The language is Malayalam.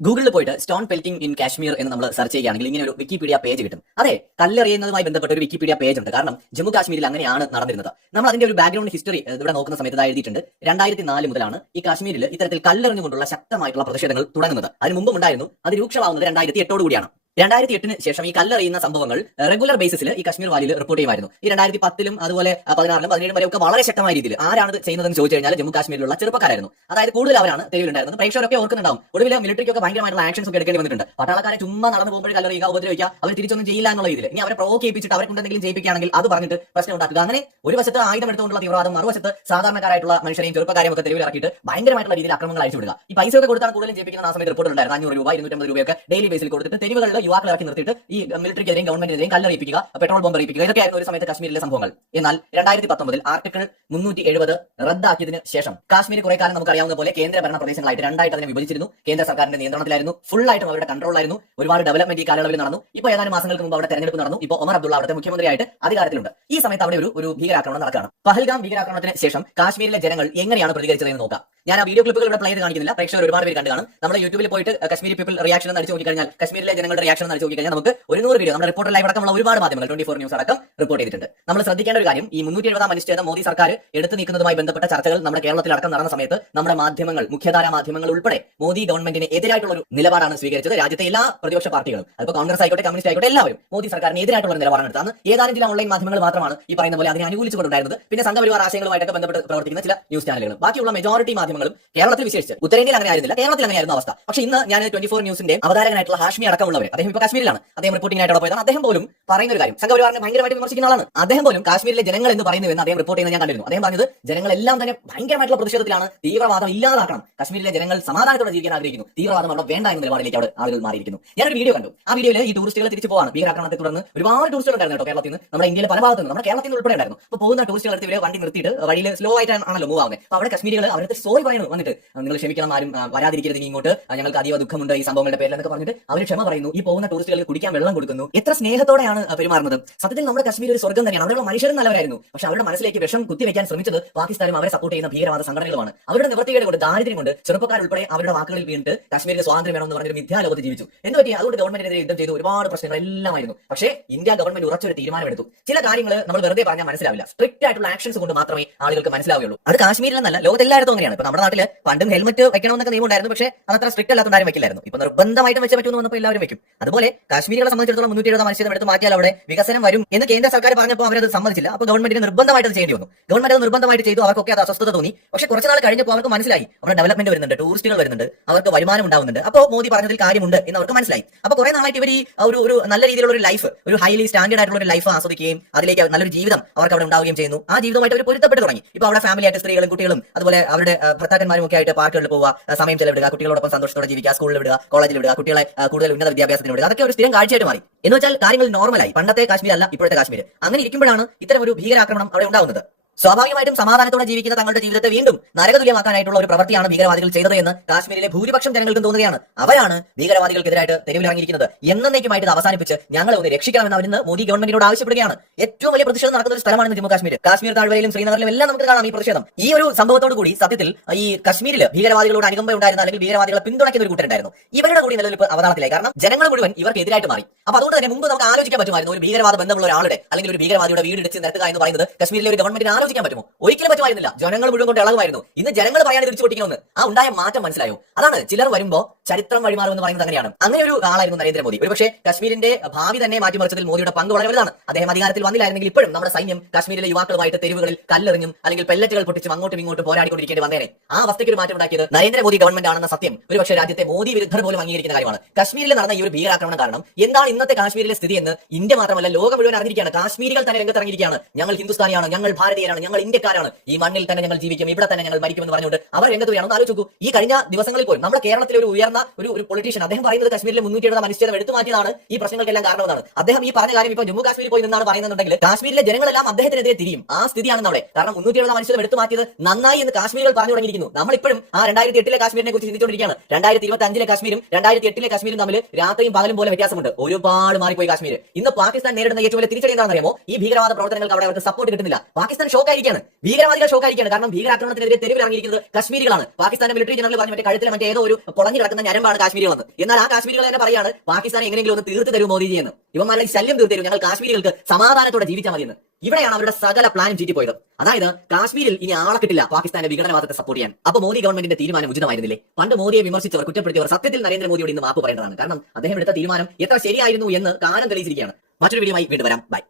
ഗൂഗിളിൽ പോയിട്ട് സ്റ്റോൺ പെൽറ്റിംഗ് ഇൻ കാശ്മീർ എന്ന് നമ്മൾ സെർച്ച് ചെയ്യുകയാണെങ്കിൽ ഇങ്ങനെ ഒരു വിക്കിപീഡിയ പേജ് കിട്ടും. അതെ കല്ലെറിയുന്നതുമായി ബന്ധപ്പെട്ട ഒരു വിക്കിപീഡിയ പേജ് ഉണ്ട്. കാരണം ജമ്മു കാശ്മീരിൽ അങ്ങനെയാണ് നടന്നിരുന്നത്. നമ്മൾ അതിന്റെ ഒരു ബാക്ക്ഗ്രൗണ്ട് ഹിസ്റ്ററി ഇവിടെ നോക്കുന്ന സമയത്ത് എഴുതിയിട്ടുണ്ട്. രണ്ടായിരത്തി നാല് മുതലാണ് ഈ കാശ്മീരിൽ ഇത്തരത്തിൽ കല്ലെറിഞ്ഞുകൊണ്ടുള്ള ശക്തമായിട്ടുള്ള പ്രതിഷേധങ്ങൾ തുടങ്ങുന്നത്. അതിന് മുമ്പ് ഉണ്ടായിരുന്നു. അത് രൂക്ഷമാവുന്നത് രണ്ടായിരത്തി എട്ടോട് കൂടിയാണ്. രണ്ടായിരത്തി എട്ടിന് ശേഷം ഈ കല്ലെറിയുന്ന സംഭവങ്ങൾ റെഗുലർ ബേസിസിൽ ഈ കശ്മീർ വാലിയിൽ റിപ്പോർട്ട് ചെയ്യുമായിരുന്നു. ഈ രണ്ടായിരത്തി പത്തിലും അതുപോലെ പതിനാറിലും പതിനേഴും വരെയൊക്കെ വളരെ ശക്തമായ രീതിയിൽ ആരാണ് ചെയ്യുന്നതെന്ന് ചോദിച്ചു കഴിഞ്ഞാൽ ജമ്മു കാശ്മീരിലുള്ള ചെറുപ്പക്കാരായിരുന്നു. അതായത് കൂടുതൽ അവരാണ് തെരുവിലുണ്ടായിരുന്നത് പ്രേക്ഷകരൊക്കെ ഓർക്കുന്നുണ്ടാവും. ഒടുവിൽ മിലിറ്ററിക്കൊക്കെ ഭയങ്കരമായിട്ടുള്ള ആക്ഷൻസ് ഒക്കെ എടുക്കേണ്ടി വന്നിട്ടുണ്ട്. പട്ടാളക്കാരെ ചുമ്മാ നടന്നു പോകുമ്പോൾ കല്ലെറിയുക ഉപദ്രവിക്കുക അവർ തിരിച്ചൊന്നും ചെയ്യില്ല എന്നുള്ള രീതിയിൽ ഇനി അവരെ പ്രൊവോക്ക് ചെയ്യിപ്പിച്ചിട്ട് അവരെ കൊണ്ടെങ്കിലും ചെയ്യിപ്പിക്കുകയാണെങ്കിൽ അത് പറഞ്ഞിട്ട് പ്രശ്നം ഉണ്ടാക്കുക. അങ്ങനെ ഒരു വശത്ത് ആയുധം എടുത്തുകൊണ്ടുള്ള തീവ്രവാദം മറുവശത്ത് സാധാരണക്കാരായിട്ടുള്ള മനുഷ്യരെയും ചെറുപ്പക്കാരെയും ഒക്കെ തെരുവിൽ ഇറക്കിയിട്ട് ഭയങ്കരമായിട്ടുള്ള രീതിയിൽ ആക്രമണങ്ങൾ അയച്ചു വിടുക ഈ പൈസ ഒക്കെ കൊടുത്താണ് കൂടുതലും ചെയ്യിപ്പിക്കുന്ന ആ സമയത്ത് റിപ്പോർട്ട് ഉണ്ടായിരുന്നു അഞ്ഞൂറ് രൂപ ഇരുന്നൂറ്റമ്പത് രൂപയൊക്കെ ഡെയിലി ബേസിൽ കൊടുത്തിട്ട് തെരുവുകളിൽ യുവാക്കളെ ഇറക്കി നിർത്തിയിട്ട് ഈ മിലിറ്ററിക്കെതിരെയും ഗവൺമെന്റിനെതിരെയും കല്ലെറിയിപ്പിക്കുക പെട്രോൾ ബോംബ് അറിയിപ്പിക്കുക ഇതൊക്കെയായിരുന്നു ഒരു സമയത്ത് കാശ്മീരിലെ സംഭവങ്ങൾ. എന്നാൽ രണ്ടായിരത്തി പത്തൊമ്പതിൽ ആർട്ടിക്കിൾ മുന്നൂറ്റി എഴുപത് റദ്ദാക്കിയതിന് ശേഷം കാശ്മീർ കുറെ കാലം നമുക്ക് അറിയാവുന്ന പോലെ കേന്ദ്ര ഭരണ പ്രദേശങ്ങളായിട്ട് രണ്ടായിട്ട് അതിനെ വിഭജിച്ചിരുന്നു. കേന്ദ്ര സർക്കാരിന്റെ നിയന്ത്രണത്തിലായിരുന്നു. ഫുൾ ആയിട്ടും അവരുടെ കൺട്രോളിലായിരുന്നു ഒരുപാട് ഡെവലപ്മെന്റ് ഈ കാലയളവിൽ നടന്നു. ഇപ്പോൾ ഏതാനും മാസങ്ങൾക്ക് മുമ്പ് അവിടെ തെരഞ്ഞെടുപ്പ് നടന്നു. ഇപ്പോൾ ഒമർ അബ്ദുള്ള അവിടുത്തെ മുഖ്യമന്ത്രിയായിട്ട് അധികാരത്തിലുണ്ട്. ഈ സമയത്ത് അവിടെ ഒരു ഭീകരാക്രമണം നടക്കുകയാണ്. പഹൽഗാം ഭീകരാക്രമണത്തിന് ശേഷം കാശ്മീരിലെ ജനങ്ങൾ എങ്ങനെയാണ് പ്രതികരിച്ചതെന്ന് നോക്കാം. ഞാൻ ആ വീഡിയോ ക്ലിപ്പുകൾ ഇവിടെ പ്ലേ ചെയ്ത് കാണിക്കുന്നില്ല. പ്രേക്ഷകർ ഒരുപാട് പേര് കണ്ടു കാണും നമ്മുടെ യൂട്യൂബിൽ പോയിട്ട് കശ്മീരി പീപ്പിൾ റിയാക്ഷൻ എന്ന് അടിച്ചു നോക്കിക്കഴിഞ്ഞാൽ കശ്മീരിലെ ജനങ്ങളുടെ റിയാക്ഷൻ എന്ന് അടിച്ചു നോക്കിക്കഴിഞ്ഞാൽ നമുക്ക് ഒരു നൂറ് വീഡിയോ നമ്മുടെ റിപ്പോർട്ടർ ലൈവ് അടക്കമുള്ള ഒരുപാട് മാധ്യമങ്ങൾ ട്വന്റി ഫോർ ന്യൂസ് അടക്കം റിപ്പോർട്ട് ചെയ്തിട്ടുണ്ട്. നമ്മൾ ശ്രദ്ധിക്കേണ്ട ഒരു കാര്യം ഈ മുന്നൂറ്റി എഴുപതാം അനുച്ഛേദ മോദി സർക്കാർ എടുത്തു നീക്കുന്നതുമായി ബന്ധപ്പെട്ട ചർച്ചകൾ നമ്മുടെ കേരളത്തിൽ അടക്കം നടന്ന സമയത്ത് നമ്മുടെ മാധ്യമങ്ങൾ മുഖ്യധാര മാധ്യമങ്ങൾ ഉൾപ്പെടെ മോദി ഗവൺമെന്റിന് എതിരായിട്ടുള്ള ഒരു നിലപാടാണ് സ്വീകരിച്ചത്. രാജ്യത്തെ എല്ലാ പ്രതിപക്ഷ പാർട്ടികളും അപ്പോൾ കോൺഗ്രസ് ആയിക്കോട്ടെ കമ്മ്യൂണിസ്റ്റ് ആയിക്കോട്ടെ എല്ലാവരും മോദി സർക്കാരിന് എതിരായിട്ടുള്ള നിലപാടാണ് എടുത്തത്. ഏതാനും ചില ഓൺലൈൻ മാധ്യമങ്ങൾ മാത്രമാണ് ഈ പറയുന്ന പോലെ അതിനെ അനുകൂലിച്ചുകൊണ്ടുണ്ടായിരുന്നത്. പിന്നെ സംഘപരിവാർ ആശയങ്ങളുമായിട്ടൊക്കെ ബന്ധപ്പെട്ട് പ്രവർത്തിക്കുന്ന ചില ന്യൂസ് ചാനലുകൾ ബാക്കിയുള്ള മെജോറിറ്റി മാധ്യമങ്ങളും കേരളത്തിൽ വിശേഷിച്ച് ഉത്തരേന്ത്യയിൽ അങ്ങനെ ആയിരുന്നില്ല കേരളത്തിൽ അങ്ങനെയായിരുന്നു അവസ്ഥ. പക്ഷെ ഇന്ന് ഞാൻ ട്വന്റി ഫോർ ന്യൂസിന്റെ അവതാരകനായിട്ടുള്ള ഹാഷ്മി അടക്കമുള്ളവർ അദ്ദേഹം ഇപ്പോൾ കാശ്മീരിലാണ്. അദ്ദേഹം റിപ്പോർട്ടിംഗ് ആയിട്ട് അവിടെ പോയതാണ്. അദ്ദേഹം പോലും പറയുന്ന ഒരു കാര്യം സംഘപരിവാറിനെ ഭയങ്കരമായിട്ട് വിമർശിക്കുന്ന ആളാണ്. അദ്ദേഹം പോലും കാശ്മീരിലെ ജനങ്ങൾ എന്ന് പറയുന്നുവെന്ന് അദ്ദേഹം റിപ്പോർട്ട് ചെയ്യുന്നത് ഞാൻ കണ്ടിരുന്നു. അദ്ദേഹം പറഞ്ഞത് ജനങ്ങളെല്ലാം തന്നെ ഭയങ്കരമായിട്ടുള്ള പ്രതിഷേധത്തിലാണ് തീവ്രവാദം ഇല്ലാതാക്കണം. കാശ്മീരിലെ ജനങ്ങൾ സമാധാനത്തോടെ ജീവിക്കാൻ ആഗ്രഹിക്കുന്നു. തീവ്രവാദം അവിടെ വേണ്ട എന്ന നിലപാടിലേക്ക് അവിടെ ആളുകൾ മാറിയിരിക്കുന്നു. ഞാനൊരു വീഡിയോ കണ്ടു. ആ വീഡിയോയിൽ ഈ ടൂറിസ്റ്റുകൾ തിരിച്ചു പോവാണ്. ഭീകരാക്രമണത്തെ തുടർന്ന് ഒരുപാട് ടൂറിസ്റ്റുകൾ ഉണ്ടായിരുന്നു കേട്ടോ കേരളത്തിൽ നിന്ന്. നമ്മുടെ ഇന്ത്യയിലെ പല ഭാഗത്തു നിന്ന് നമ്മുടെ കേരളത്തിൽ നിന്ന് ഉൾപ്പെടെ ഉണ്ടായിരുന്നു. അപ്പോൾ പോകുന്ന ടൂറിസ്റ്റുകൾ ഇവരെ വണ്ടി നിർത്തിയിട്ട് വഴിയിൽ സ്ലോ ആയിട്ടാണല്ലോ മൂവ് ആവുന്നത് അപ്പോൾ അവിടെ കശ്മീരികൾ അവരുടെ സോറി പറയുന്നു വന്നിട്ട് നിങ്ങൾ ക്ഷമിക്കണം ആരും വരാതിരിക്കരുത് ഇനി ഇങ്ങോട്ട്. ഞങ്ങൾക്ക് അതീവ ദുഃഖമുണ്ട് ഈ സംഭവങ്ങളുടെ പേരിൽ എന്നൊക്കെ പറഞ്ഞിട്ട് അവർ ക്ഷമ പറയുന്നു. ഈ പോകുന്ന ടൂറിസ്റ്റുകൾക്ക് കുടിക്കാൻ വെള്ളം കൊടുക്കുന്നു. എത്ര സ്നേഹത്തോടെയാണ് പെരുമാറുന്നത്. സത്യത്തിൽ നമ്മുടെ കശ്മീർ ഒരു സ്വർഗം തന്നെയാണ്. അവിടെയുള്ള മനുഷ്യരും നല്ലവരായിരുന്നു. പക്ഷെ അവരുടെ മനസ്സിലേക്ക് വിഷം കുത്തിവെക്കാൻ ശ്രമിച്ചത് പാകിസ്ഥാനും അവരെ സപ്പോർട്ട് ചെയ്യുന്ന ഭീകരവാദ സംഘടനകളുമാണ്. അവരുടെ നിവൃത്തികേട് കൊണ്ട് ദാരിദ്ര്യം കൊണ്ട് ചെറുപ്പക്കാർ ഉൾപ്പെടെ അവരുടെ വാക്കുകളിൽ വീണിട്ട് കാശ്മീരിന് സ്വാതന്ത്ര്യം വേണമെന്ന് പറഞ്ഞൊരു മിഥ്യാലോകത്ത് ജീവിച്ചു. എന്ത് പറ്റി? അതുകൊണ്ട് ഗവൺമെന്റിനെതിരെ യുദ്ധം ചെയ്തു. ഒരുപാട് പ്രശ്നങ്ങൾ എല്ലാമായിരുന്നു പക്ഷേ ഇന്ത്യ ഗവൺമെന്റ് ഉറച്ചൊരു തീരുമാനമെടുത്തു. ചില കാര്യങ്ങൾ നമ്മൾ വെറുതെ പറഞ്ഞാൽ മനസ്സിലാവില്ല. സ്ട്രിക്റ്റ് ആയിട്ടുള്ള ആക്ഷൻസ് കൊണ്ട് മാത്രമേ ആളുകൾക്ക് മനസ്സിലാവുകയുള്ളൂ. അത് കാശ്മീരിൽ എന്നല്ല ലോകത്തെല്ലായിടത്തും അങ്ങനെയാണ്. നമ്മുടെ നാട്ടിൽ പണ്ടും ഹെൽമെറ്റ് വെക്കണമെന്നൊക്കെ നിയമം ഉണ്ടായിരുന്നു പക്ഷേ അതത്ര സ്ട്രിക്റ്റ് അല്ലാത്തതുകൊണ്ട് ആരും വെക്കില്ലായിരുന്നു ഇപ്പൊ നിർബന്ധമായിട്ട് വെച്ചേ പറ്റുമെന്ന് വന്നപ്പോൾ എല്ലാവരും വെക്കും അതുപോലെ കാശ്മീരികളെ സംബന്ധിച്ചിടത്തോളം മുന്നൂറ്റി എഴുപത് മനുഷ്യരും എടുത്ത് മാറ്റിയാൽ അവിടെ വികസനം വരും എന്ന് കേന്ദ്ര സർക്കാർ പറഞ്ഞപ്പോൾ അവരത് സമ്മതിച്ചില്ല. അപ്പോൾ ഗവൺമെന്റിന് നിർബന്ധമായിട്ട് ചെയ്യേണ്ടി വന്നു. ഗവൺമെന്റ് അത് നിർബന്ധമായിട്ട് ചെയ്തു. അവർക്കൊക്കെ അത് അസ്വസ്ഥത തോന്നി. പക്ഷേ കുറച്ച് നാൾ കഴിഞ്ഞപ്പോൾ അവർക്ക് മനസ്സിലായി. അവിടെ ഡെവലപ്മെന്റ് വരുന്നുണ്ട് ടൂറിസ്റ്റുകൾ വരുന്നുണ്ട് അവർക്ക് വരുമാനം ഉണ്ടാവുന്നുണ്ട്. അപ്പോൾ മോദി പറഞ്ഞതിൽ കാര്യമുണ്ട് എന്ന് അവർക്ക് മനസ്സിലായി. അപ്പോൾ കുറെ നാളായിട്ട് ഇവർ ഈ ഒരു ഒരു നല്ല രീതിയിലുള്ള ഒരു ലൈഫ് ഒരു ഹൈലി സ്റ്റാൻഡേർഡ് ആയിട്ടുള്ള ഒരു ലൈഫ് ആസ്വദിക്കുകയും അതിലേക്ക് നല്ലൊരു ജീവിതം അവർക്ക് അവിടെ ഉണ്ടാവുകയും ചെയ്യുന്നു. ആ ജീവിതമായിട്ട് അവർ പൊരുത്തപ്പെട്ട് തുടങ്ങി. ഇപ്പോൾ അവിടെ ഫാമിലി ആയിട്ട് സ്ത്രീകളും കുട്ടികളും അതുപോലെ അവരുടെ ഭർത്താക്കന്മാരും ഒക്കെ ആയിട്ട് പാർക്കുകളിൽ പോവുക സമയം ചെലവിടുക കുട്ടികളോടൊപ്പം സന്തോഷത്തോടെ ജീവിക്കുക സ്കൂളിൽ വിടുക കോളേജിൽ വിടുക കുട്ടികളെ കൂടുതൽ ഉന്നത വിദ്യാഭ്യാസത്തിന് വിടുക. അതൊക്കെ ഒരു സ്ഥിരം കാഴ്ചയായിട്ട് മാറി. എന്ന് വെച്ചാൽ കാര്യങ്ങൾ നോർമലായി പണ്ടത്തെ കാശ്മീർ അല്ല ഇപ്പോഴത്തെ കാശ്മീർ അങ്ങനെ ഇരിക്കുമ്പോഴാണ് ഇത്തരം ഒരു ഭീകരാക്രമണം അവിടെ ഉണ്ടാകുന്നത് സ്വാഭാവികമായിട്ടും സമാധാനത്തോടെ ജീവിക്കുന്ന തങ്ങളുടെ ജീവിതത്തെ വീണ്ടും നരകതുല്യമാക്കാനായിട്ടുള്ള ഒരു പ്രവൃത്തിയാണ് ഭീകരവാദികൾ ചെയ്തത് എന്ന് കാശ്മീരിലെ ഭൂരിപക്ഷം ജനങ്ങൾക്കും തോന്നുകയാണ്. അവരാണ് ഭീകരവാദികൾക്കെതിരായിട്ട് തെരുവിലിറങ്ങിയിരിക്കുന്നത്. എന്നേക്കുമായിട്ട് ഇത് അവസാനിപ്പിച്ച് ഞങ്ങളെ ഒന്ന് രക്ഷിക്കണമെന്ന് അവരിന്ന് മോദി ഗവൺമെന്റിനോട് ആവശ്യപ്പെടുകയാണ്. ഏറ്റവും വലിയ പ്രതിഷേധം നടക്കുന്ന ഒരു സ്ഥലമാണ് ജമ്മു കാശ്മീർ കാശ്മീർ താഴ്വരയിലും ശ്രീനഗറിലും എല്ലാം നമുക്ക് കാണാം ഈ പ്രതിഷേധം. ഈ ഒരു സംഭവത്തോട് കൂടി സത്യത്തിൽ ഈ കശ്മീരിൽ ഭീകരവാദികളോട് അനുകമ്പ ഉണ്ടായിരുന്ന അല്ലെങ്കിൽ ഭീകരവാദികളെ പിന്തുണയ്ക്കുന്ന ഒരു കൂട്ടരുണ്ടായിരുന്നു. ഇവരുടെ കൂടി നിലനിൽപ്പ് അവതാളത്തിലായി. കാരണം ജനങ്ങൾ മുഴുവൻ ഇവർക്ക് എതിരായിട്ട് മാറി. അപ്പൊ അതുകൊണ്ട് തന്നെ മുമ്പ് നമുക്ക് ആലോചിക്കാൻ പറ്റുമായിരുന്നു ഒരു ഭീകരവാദ ബന്ധമുള്ള ഒരാളുടെ അല്ലെങ്കിൽ ഒരു ഭീകരവാദിയുടെ വീട് ഇടിച്ച് നിരത്തുക എന്ന് പറയുന്നത് കശ്മീരിലെ ഒരു ഗവൺമെന്റിന് ആലോചിക്കാൻ പറ്റുമോ? ഒരിക്കലും പറ്റുമായിരുന്നില്ല. ജനങ്ങൾ മുഴുവൻ കൊണ്ട് ഇളകുമായിരുന്നു. ഇന്ന് ജനങ്ങൾ പറയാൻ തിരിച്ചു പൊട്ടിക്കണമെന്ന് ആ ഉണ്ടായ മാറ്റം മനസ്സിലായോ? അതാണ് ചിലർ വരുമ്പോ ചരിത്രം വഴിമാറുമെന്ന് പറയുന്നത് അങ്ങനെയാണ്. അങ്ങനെ ഒരു ആളായിരുന്നു നരേന്ദ്രമോദി. ഒരുപക്ഷെ കശ്മീരിന്റെ ഭാവി തന്നെ മാറ്റിമറിച്ചതിൽ മോദിയുടെ പങ്ക് വളരെ വലുതാണ്. അദ്ദേഹം അധികാരത്തിൽ വന്നില്ലായിരുന്നെങ്കിൽ ഇപ്പോഴും നമ്മുടെ സൈന്യം കശ്മീരിലെ യുവാക്കളുമായിട്ട് തെരുവുകളിൽ കല്ലെറിഞ്ഞും അല്ലെങ്കിൽ പെല്ലറ്റുകൾ പൊട്ടിച്ചും അങ്ങോട്ടും ഇങ്ങോട്ടും പോരാടിക്കൊണ്ടിരിക്കേണ്ടി വന്നേനെ. ആ അവസ്ഥയ്ക്ക് ഒരു മാറ്റം ഉണ്ടാക്കിയത് നരേന്ദ്രമോദി ഗവൺമെന്റ് ആണെന്ന സത്യം. ഒരുപക്ഷെ രാജ്യത്തെ മോദി വിരുദ്ധർ പോലും അംഗീകരിക്കുന്ന കാര്യമാണ്. കശ്മീരിൽ നടന്ന ഈ ഒരു ഭീകരാക്രമണം കാരണം എന്താണ് ഇന്നത്തെ കാശ്മീരിലെ സ്ഥിതി എന്ന് ഇന്ത്യ മാത്രമല്ല ലോകം മുഴുവൻ അറിഞ്ഞിരിക്കുകയാണ്. കാശ്മീരികൾ തന്നെ രംഗത്തിറങ്ങിയിരിക്കുകയാണ്. ഞങ്ങൾ ഹിന്ദുസ്ഥാനിയാണ് ഞങ്ങൾ ഭാരതീയരാണ്. ഞങ്ങൾ ഇന്ത്യക്കാരാണ്. ഈ മണ്ണിൽ തന്നെ ഞങ്ങൾ ജീവിക്കും ഇവിടെ തന്നെ ഞങ്ങൾ മരിക്കുമെന്ന് പറഞ്ഞുകൊണ്ട് അവർ രംഗത്ത് വരികയാണ് ആലോചിച്ചു ഈ കഴിഞ്ഞ ദിവസങ്ങളിൽ പോലും നമ്മുടെ കേരളത്തിലെ ഒരു ഉയർന്ന ഒരു ഒരു പൊളിറ്റീഷ്യൻ അദ്ദേഹം പറയുന്നത് കശ്മീരിലെ മുന്നൂറ്റി എഴുപത് അനുച്ഛേദം എടുത്തു മാറ്റിയതാണ് ഈ പ്രശ്നങ്ങൾക്കെല്ലാം കാരണമെന്നാണ്. അദ്ദേഹം ഈ പറഞ്ഞ കാര്യം ഇപ്പോൾ ജമ്മു കാശ്മീരിൽ പോയി നിന്നാണ് പറയുന്നുണ്ടെങ്കിൽ കാശ്മീരിലെ ജനങ്ങളെല്ലാം അദ്ദേഹത്തിനെതിരെ തിരിയും. ആ സ്ഥിതിയാണ് അവിടെ കാരണം മുന്നൂറ്റി എഴുപത് അനുച്ഛേദം എടുത്തു മാറ്റിയത് നന്നായി എന്ന് കാശ്മീരികൾ പറഞ്ഞു തുടങ്ങിയിരിക്കുന്നു. നമ്മളിപ്പോഴും ആ രണ്ടായിരത്തി എട്ടിലെ കാശ്മീരിനെ കുറിച്ച് ചിന്തിച്ചുകൊണ്ടിരിക്കുകയാണ്. രണ്ടായിരത്തി ഇരുപത്തി അഞ്ചിലെ കാശ്മീരും രണ്ടായിരത്തി എട്ടിലെ കാശ്മീരും തമ്മിൽ രാത്രിയും പകലും പോലെ വ്യത്യാസമുണ്ട്. ഒരുപാട് മാറിപ്പോയി കാശ്മീർ ഇന്ന് പാകിസ്ഥാൻ നേരിടുന്ന ഏറ്റവും വലിയ തിരിച്ചടി എന്താണെന്ന് അറിയാമോ ഈ ഭീകരവാദ പ്രവർത്തനങ്ങൾക്ക് അവിടെ അവർക്ക് സപ്പോർട്ട് കിട്ടുന്നില്ല. പാകിസ്ഥാൻ ഷോ ഷോക്കായിരിക്കാണ് ഭീകരവാദികൾ ഷോക്കായിരിക്കാണ് കാരണം ഭീകരാക്രമണത്തിനെതിരെ തെരുവിൽ ഇറങ്ങിയിരിക്കുന്നത് കാശ്മീരികളാണ്. പാകിസ്ഥാന്റെ മിലിറ്ററി ജനറൽ പറഞ്ഞു മറ്റേ കഴുത്തിൽ മറ്റേ ഏതോ ഒരു കുളഞ്ഞു കിടക്കുന്ന ഞരമ്പാണ് കാശ്മീരികളെന്ന്. എന്നാൽ ആ കാശ്മീരികൾ തന്നെ പറയാണ് പാകിസ്ഥാൻ എങ്ങനെയെങ്കിലും ഒന്ന് തീർത്ത് തരും മോദിജി എന്ന് ഇവന്മാരുടെ ശല്യം തീർത്തരും തരും. ഞങ്ങൾ കാശ്മീരികൾക്ക് സമാധാനത്തോടെ ജീവിച്ചാൽ മതിയെന്ന്. ഇവിടെയാണ് അവരുടെ സകല പ്ലാനും ചീറ്റിപ്പോയത്. അതായത് കാശ്മീരിൽ ഇനി ആളെ കിട്ടില്ല പാകിസ്ഥാന്റെ വിഘടനവാദത്തെ സപ്പോർട്ട് ചെയ്യാൻ. അപ്പൊ മോദി ഗവൺമെന്റിന്റെ തീരുമാനം ഉചിതമായിരുന്നില്ലേ? പണ്ട് മോദിയെ വിമർശിച്ചവർ കുറ്റപ്പെടുത്തിയവർ സത്യത്തിൽ നരേന്ദ്രമോദിയോട് ഇന്ന് മാപ്പ് പറയേണ്ടതാണ്. കാരണം അദ്ദേഹം എടുത്ത തീരുമാനം എത്ര ശരിയായിരുന്നു എന്ന് കാലം തെളിയിച്ചിരിക്കുകയാണ്. മറ്റൊരു വീഡിയോയുമായി വീണ്ടും വരാം. ബൈ